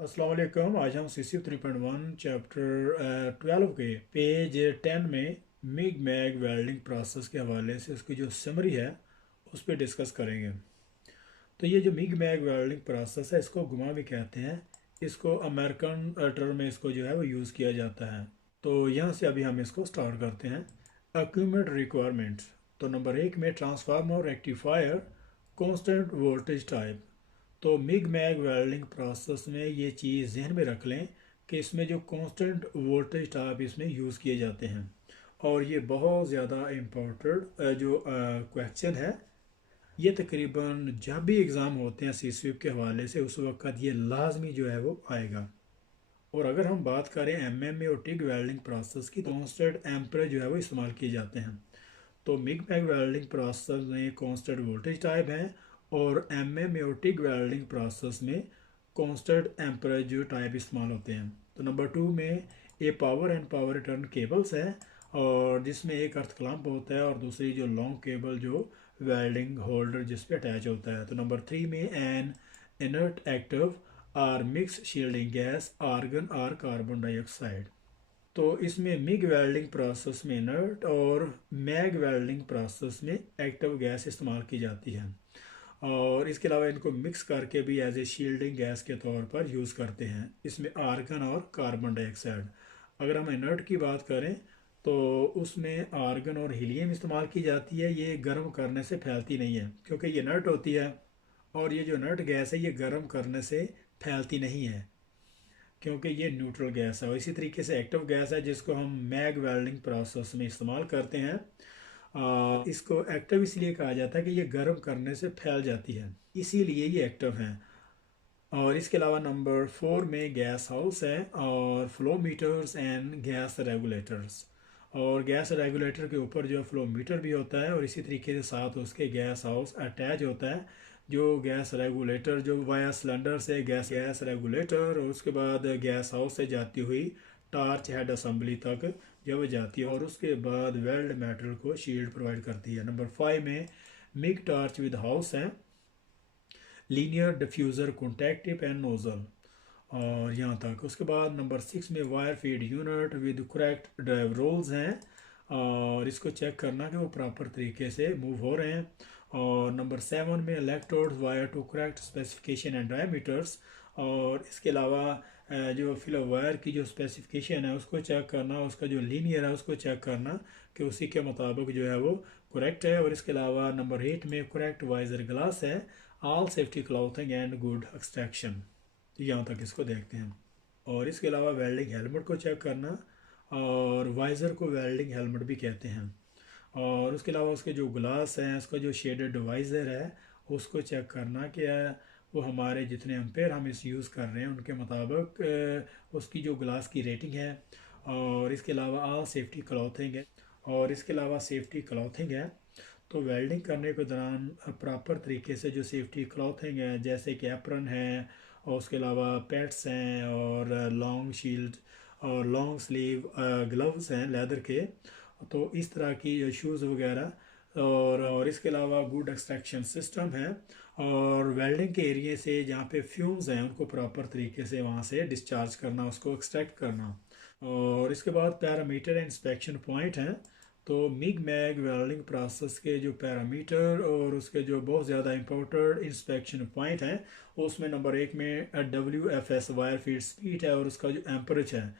अस्सलाम वालेकुम। आज हम सी सी 3.1 चैप्टर 12 के पेज 10 में मिग मैग वेल्डिंग प्रोसेस के हवाले से उसकी जो समरी है उस पर डिस्कस करेंगे। तो ये जो मिग मैग वेल्डिंग प्रोसेस है इसको गुमा भी कहते हैं। इसको अमेरिकन टर्म में इसको जो है वो यूज़ किया जाता है। तो यहाँ से अभी हम इसको स्टार्ट करते हैं। Equipment requirements. तो नंबर 1 में transformer, rectifier, constant voltage type. तो मिग मैग वेल्डिंग प्रोसेस में ये चीज़ जहन में रख लें कि इसमें जो कांस्टेंट वोल्टेज टाइप इसमें यूज़ किए जाते हैं और ये बहुत ज़्यादा इम्पोर्टेंट जो क्वेश्चन है। ये तकरीबन जब भी एग्ज़ाम होते हैं सी स्विप के हवाले से उस वक्त ये लाजमी जो है वो आएगा। और अगर हम बात करें एम एम में और टिग वेल्डिंग प्रोसेस की तो कांस्टेंट एम्परेज जो है वो इस्तेमाल किए जाते हैं। तो मिग मैग वेल्डिंग प्रोसेस में कांस्टेंट वोल्टेज टाइप है और एम एम और टिग वेल्डिंग प्रोसेस में कांस्टेंट एम्परेचर टाइप इस्तेमाल होते हैं। तो नंबर 2 में ये power and power return cables है और जिसमें एक अर्थ क्लैंप होता है और दूसरी जो लॉन्ग केबल जो वेल्डिंग होल्डर जिस पे अटैच होता है। तो नंबर 3 में an inert active or mix shielding gas argon or carbon dioxide. तो इसमें मिग वेल्डिंग प्रोसेस में इनर्ट और मैग वेल्डिंग प्रोसेस में एक्टिव गैस इस्तेमाल की जाती है और इसके अलावा इनको मिक्स करके भी एज ए शील्डिंग गैस के तौर पर यूज़ करते हैं। इसमें आर्गन और कार्बन डाइऑक्साइड। अगर हम इनर्ट की बात करें तो उसमें आर्गन और हीलियम इस्तेमाल की जाती है। ये गर्म करने से फैलती नहीं है क्योंकि ये इनर्ट होती है और ये जो इनर्ट गैस है ये गर्म करने से फैलती नहीं है क्योंकि ये न्यूट्रल गैस है। और इसी तरीके से एक्टिव गैस है जिसको हम मैग वेल्डिंग प्रोसेस में इस्तेमाल करते हैं। इसको एक्टिव इसलिए कहा जाता है कि ये गर्म करने से फैल जाती है, इसीलिए ये एक्टिव है। और इसके अलावा नंबर 4 में गैस हाउस है और flow meters and gas regulators. और गैस रेगुलेटर के ऊपर जो फ्लो मीटर भी होता है और इसी तरीके से साथ उसके गैस हाउस अटैच होता है। जो गैस रेगुलेटर जो वाया सिलेंडर से गैस गैस रेगुलेटर और उसके बाद गैस हाउस से जाती हुई टार्च हेड असम्बली तक जब जाती है और उसके बाद वेल्ड मेटल को शील्ड प्रोवाइड करती है। नंबर 5 में मिग टार्च विद हाउस है, linear diffuser contact tip and nozzle और यहाँ तक। उसके बाद नंबर 6 में wire feed unit with correct drive rolls हैं और इसको चेक करना कि वो प्रॉपर तरीके से मूव हो रहे हैं। और नंबर 7 में electrodes wire to correct specification and diameters. और इसके अलावा जो फिलर वायर की जो स्पेसिफिकेशन है उसको चेक करना, उसका जो लीनियर है उसको चेक करना कि उसी के मुताबिक जो है वो करेक्ट है। और इसके अलावा नंबर 8 में करेक्ट वाइजर ग्लास है, all safety clothing and good extraction. यहाँ तक इसको देखते हैं। और इसके अलावा वेल्डिंग हेलमेट को चेक करना और वाइज़र को वेल्डिंग हेलमेट भी कहते हैं। और उसके अलावा उसके जो ग्लास हैं उसका जो शेडेड वाइज़र है उसको चेक करना कि वो हमारे जितने एम्पेयर हम इस यूज़ कर रहे हैं उनके मुताबिक उसकी जो ग्लास की रेटिंग है। और इसके अलावा ऑल सेफ्टी क्लॉथिंग है। और इसके अलावा सेफ्टी क्लॉथिंग है तो वेल्डिंग करने के दौरान प्रॉपर तरीके से जो सेफ्टी क्लॉथिंग है जैसे कि एप्रन है और उसके अलावा पैड्स हैं और लॉन्ग शील्ड और लॉन्ग स्लीव ग्लव्स हैं लेदर के। तो इस तरह की शूज़ वगैरह और इसके अलावा गुड एक्सट्रैक्शन सिस्टम है और वेल्डिंग के एरिए से जहाँ पे फ्यूम्स हैं उनको प्रॉपर तरीके से वहाँ से डिस्चार्ज करना, उसको एक्सट्रैक्ट करना। और इसके बाद पैरामीटर इंस्पेक्शन पॉइंट हैं। तो मिग मैग वेल्डिंग प्रोसेस के जो पैरामीटर और उसके जो बहुत ज़्यादा इंपॉर्टेंट इंस्पेक्शन पॉइंट हैं उसमें नंबर 1 में WFS वायर फीड स्पीड है और उसका जो एम्परेज है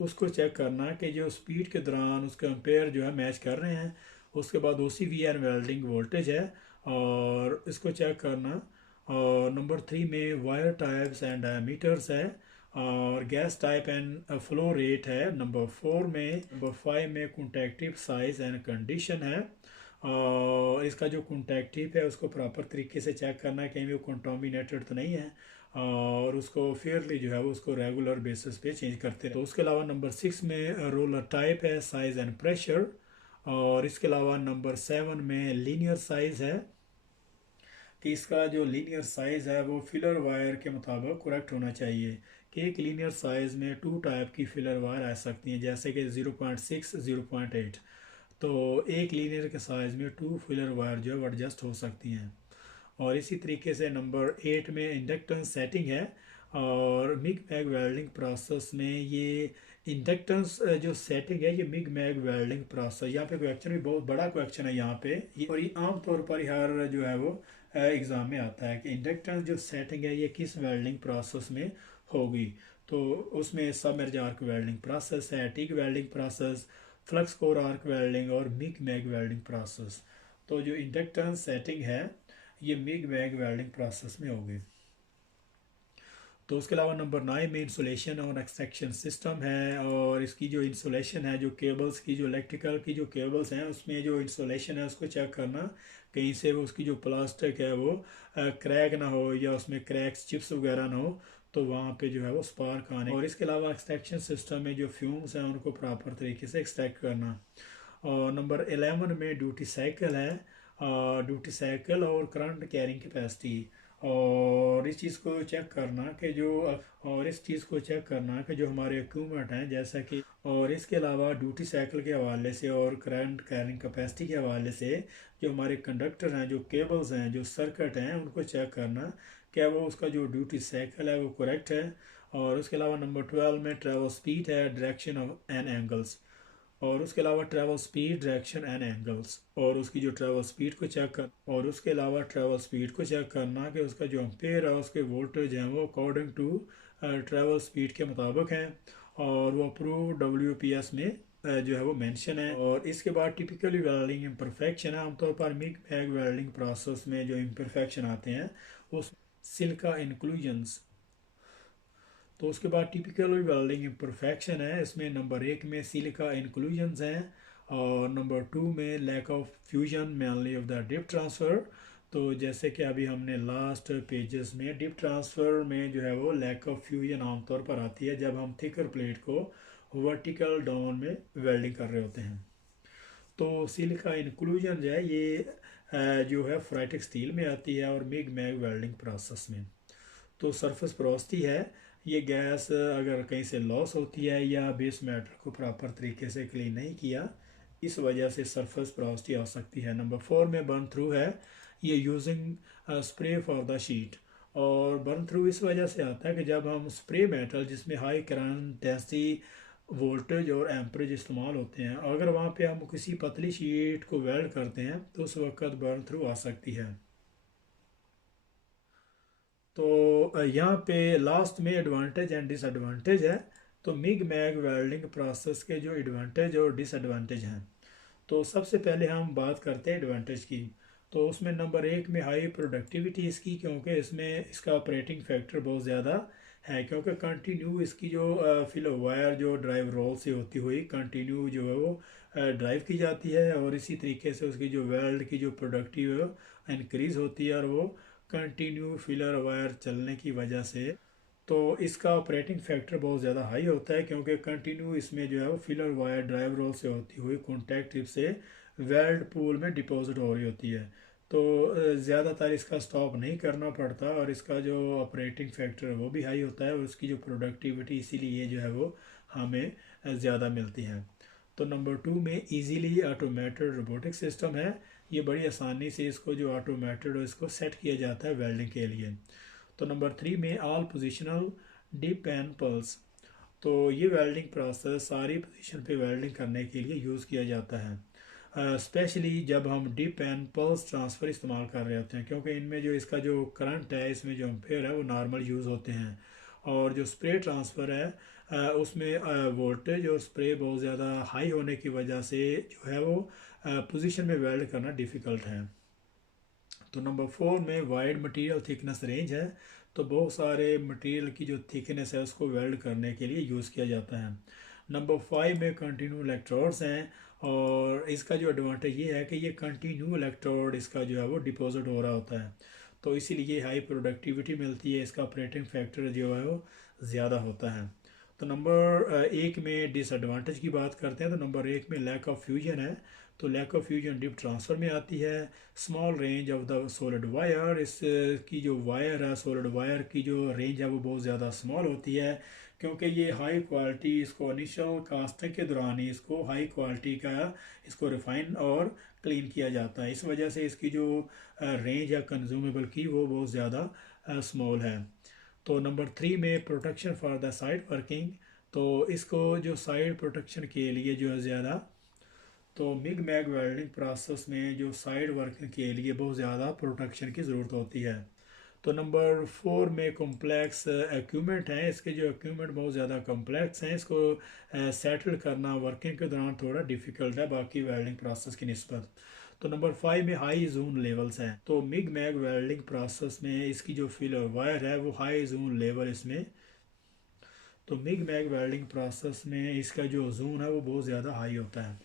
उसको चेक करना कि जो स्पीड के दौरान उसके एम्पेयर जो है मैच कर रहे हैं। उसके बाद OCVR वेल्डिंग वोल्टेज है और इसको चेक करना। और नंबर 3 में वायर टाइप्स एंड डायमीटर्स है और gas type and flow rate है नंबर 4 में। नंबर 5 में कॉन्टैक्टिव साइज एंड कंडीशन है और इसका जो कॉन्टैक्टिव है उसको प्रॉपर तरीके से चेक करना है कहीं वो कंटामिनेटेड तो नहीं है और उसको फेयरली जो है वो उसको रेगुलर बेसिस पे चेंज करते हैं। तो उसके अलावा नंबर 6 में रोलर टाइप है, साइज एंड प्रेशर। और इसके अलावा नंबर 7 में लीनियर साइज है कि इसका जो लीनियर साइज़ है वो फिलर वायर के मुताबिक करेक्ट होना चाहिए कि एक लीनियर साइज़ में 2 टाइप की फिलर वायर आ सकती हैं जैसे कि 0.6 0.8। तो एक लीनियर के साइज़ में 2 फिलर वायर जो है एडजस्ट हो सकती हैं। और इसी तरीके से नंबर 8 में इंडक्टेंस सेटिंग है और मिग मैग वेल्डिंग प्रोसेस में ये इंडक्टेंस जो सेटिंग है, ये मिग मैग वेल्डिंग प्रोसेस, यहाँ पे क्वेश्चन भी बहुत बड़ा क्वेश्चन है यहाँ पे ये, और ये आमतौर पर हर जो है वो एग्ज़ाम में आता है कि इंडक्टेंस जो सेटिंग है ये किस वेल्डिंग प्रोसेस में होगी। तो उसमें सब मेर्ज आर्क वेल्डिंग प्रोसेस है, TIG welding process, flux core arc welding और मिग मैग वेल्डिंग प्रोसेस। तो जो इंडक्टेंस सेटिंग है ये मिग मैग वेल्डिंग प्रोसेस में होगी। तो उसके अलावा नंबर 9 में इंसुलेशन और एक्सट्रैक्शन सिस्टम है, और इसकी जो इंसुलेशन है, जो केबल्स की, जो इलेक्ट्रिकल की जो केबल्स हैं उसमें जो इंसुलेशन है उसको चेक करना कहीं से वो उसकी जो प्लास्टिक है वो क्रैक ना हो या उसमें क्रैक्स चिप्स वगैरह ना हो, तो वहाँ पे जो है वो स्पार्क आने। और इसके अलावा एक्सट्रैक्शन सिस्टम में जो फ्यूम्स हैं उनको प्रॉपर तरीके से एक्सट्रैक्ट करना। और नंबर 11 में ड्यूटी साइकिल है, ड्यूटी साइकिल और करंट कैरिंग कैपेसिटी, और इस चीज़ को चेक करना कि जो और इस चीज़ को चेक करना कि जो हमारे इक्विपमेंट हैं जैसा कि, और इसके अलावा ड्यूटी साइकिल के हवाले से और करंट कैरिंग कैपेसिटी के हवाले से जो हमारे कंडक्टर हैं, जो केबल्स हैं, जो सर्किट हैं, उनको चेक करना क्या वो उसका जो ड्यूटी साइकिल है वो करेक्ट है। और उसके अलावा नंबर 12 में ट्रैवल स्पीड है, डायरेक्शन ऑफ एन एंगल्स, और उसके अलावा travel speed, direction and angles, और उसकी जो ट्रैवल स्पीड को चेक कर, और उसके अलावा ट्रैवल स्पीड को चेक करना कि उसका जो एम्पेयर है उसके वोल्टेज हैं वो अकॉर्डिंग टू ट्रैवल स्पीड के मुताबिक हैं, और वो अप्रूव WPS में जो है वो मेंशन है। और इसके बाद टिपिकली वेल्डिंग इम्परफेक्शन है, आमतौर पर मिग मैग वेल्डिंग प्रोसेस में जो इम्परफेक्शन आते हैं उस सिलिका इंक्लूजन्स। तो उसके बाद टिपिकल वेल्डिंग इम्परफेक्शन है, इसमें नंबर 1 में सिलिका इंक्लूजन्स हैं, और नंबर 2 में lack of fusion mainly of the dip transfer. तो जैसे कि अभी हमने लास्ट पेजेस में डिप ट्रांसफ़र में जो है वो लैक ऑफ फ्यूजन आमतौर पर आती है जब हम थिकर प्लेट को वर्टिकल डाउन में वेल्डिंग कर रहे होते हैं। तो सिलिका इंक्लूजन जो है ये जो है फ्राइटिक स्टील में आती है और मिग मैग वेल्डिंग प्रोसेस में। तो सरफेस पोरोसिटी है, ये गैस अगर कहीं से लॉस होती है या बेस मेटल को प्रॉपर तरीके से क्लीन नहीं किया, इस वजह से सरफेस पोरोसिटी आ सकती है। नंबर 4 में बर्न थ्रू है, ये using spray for the sheet, और बर्न थ्रू इस वजह से आता है कि जब हम स्प्रे मेटल जिसमें हाई करंट, डेंसिटी, वोल्टेज और एम्परेज इस्तेमाल होते हैं, अगर वहाँ पे हम किसी पतली शीट को वेल्ड करते हैं तो उस वक्त बर्न थ्रू आ सकती है। तो यहाँ पे लास्ट में एडवांटेज एंड डिसएडवांटेज है। तो मिग मैग वेल्डिंग प्रोसेस के जो एडवांटेज और डिसएडवांटेज हैं, तो सबसे पहले हम बात करते हैं एडवांटेज की। तो उसमें नंबर 1 में हाई प्रोडक्टिविटी इसकी, क्योंकि इसमें इसका ऑपरेटिंग फैक्टर बहुत ज़्यादा है, क्योंकि कंटिन्यू इसकी जो फिल वायर जो ड्राइव रोल से होती हुई कंटिन्यू जो है वो ड्राइव की जाती है, और इसी तरीके से उसकी जो वेल्ड की जो प्रोडक्टिव इंक्रीज़ होती है, और वो कंटिन्यू फिलर वायर चलने की वजह से तो इसका ऑपरेटिंग फैक्टर बहुत ज़्यादा हाई होता है, क्योंकि कंटिन्यू इसमें जो है वो फिलर वायर ड्राइव रोल से होती हुई कॉन्टैक्ट टिप से वेल्ड पूल में डिपॉजिट हो रही होती है। तो ज़्यादातर इसका स्टॉप नहीं करना पड़ता, और इसका जो ऑपरेटिंग फैक्टर है वो भी हाई होता है, और उसकी जो प्रोडक्टिविटी इसीलिए जो है वो हमें ज़्यादा मिलती है। तो नंबर 2 में इजीली ऑटोमेटेड रोबोटिक सिस्टम है, ये बड़ी आसानी से इसको जो ऑटोमेटेड हो इसको सेट किया जाता है वेल्डिंग के लिए। तो नंबर 3 में all positional dip and pulse, तो ये वेल्डिंग प्रोसेस सारी पोजीशन पे वेल्डिंग करने के लिए यूज़ किया जाता है, स्पेशली जब हम डिप एंड पल्स ट्रांसफ़र इस्तेमाल कर रहे होते हैं, क्योंकि इनमें जो इसका जो करंट है, इसमें जो एम्पेयर है वो नॉर्मल यूज़ होते हैं, और जो स्प्रे ट्रांसफ़र है उसमें वोल्टेज और स्प्रे बहुत ज़्यादा हाई होने की वजह से जो है वो पोजीशन में वेल्ड करना डिफ़िकल्ट है। तो नंबर 4 में वाइड मटेरियल थिकनेस रेंज है, तो बहुत सारे मटेरियल की जो थिकनेस है उसको वेल्ड करने के लिए यूज़ किया जाता है। नंबर 5 में कंटिन्यू इलेक्ट्रोड्स हैं, और इसका जो एडवांटेज ये है कि ये कंटिन्यू इलेक्ट्रोड इसका जो है वो डिपॉजिट हो रहा होता है, तो इसीलिए हाई प्रोडक्टिविटी मिलती है, इसका ऑपरेटिंग फैक्टर जो है वो ज़्यादा होता है। तो नंबर 1 में डिसएडवांटेज की बात करते हैं, तो नंबर 1 में लैक ऑफ फ्यूजन है, तो lack of fusion dip transfer में आती है। Small range of the solid wire, इस की जो वायर है, सॉलिड वायर की जो रेंज है वो बहुत ज़्यादा स्मॉल होती है, क्योंकि ये हाई क्वालिटी इसको इनिशियल कास्टिंग के दौरान ही इसको हाई क्वालिटी का इसको रिफ़ाइन और क्लीन किया जाता है, इस वजह से इसकी जो रेंज है कंज्यूमेबल की वो बहुत ज़्यादा स्मॉल है। तो नंबर 3 में protection for the side working, तो इसको जो साइड प्रोटेक्शन के लिए जो है ज़्यादा, तो मिग मैग वेल्डिंग प्रोसेस में जो साइड वर्किंग के लिए बहुत ज़्यादा प्रोटेक्शन की ज़रूरत होती है। तो नंबर 4 में कॉम्प्लेक्स इक्विपमेंट हैं, इसके जो इक्विपमेंट बहुत ज़्यादा कॉम्प्लेक्स हैं, इसको सेटल करना वर्किंग के दौरान थोड़ा डिफ़िकल्ट है बाकी वेल्डिंग प्रोसेस की निस्बत। तो नंबर 5 में हाई जून लेवल्स हैं, तो मिग मैग वेल्डिंग प्रोसेस में इसकी जो फिल वायर है वो हाई जून लेवल इसमें, तो मिग मैग वेल्डिंग प्रोसेस में इसका जो जून है वो बहुत ज़्यादा हाई होता है।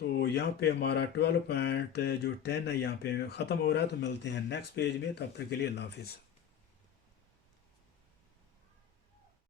तो यहाँ पे हमारा 12 पॉइंट जो 10 है यहाँ पे ख़त्म हो रहा है। तो मिलते हैं नेक्स्ट पेज में, तब तक के लिए अल्लाह हाफिज़।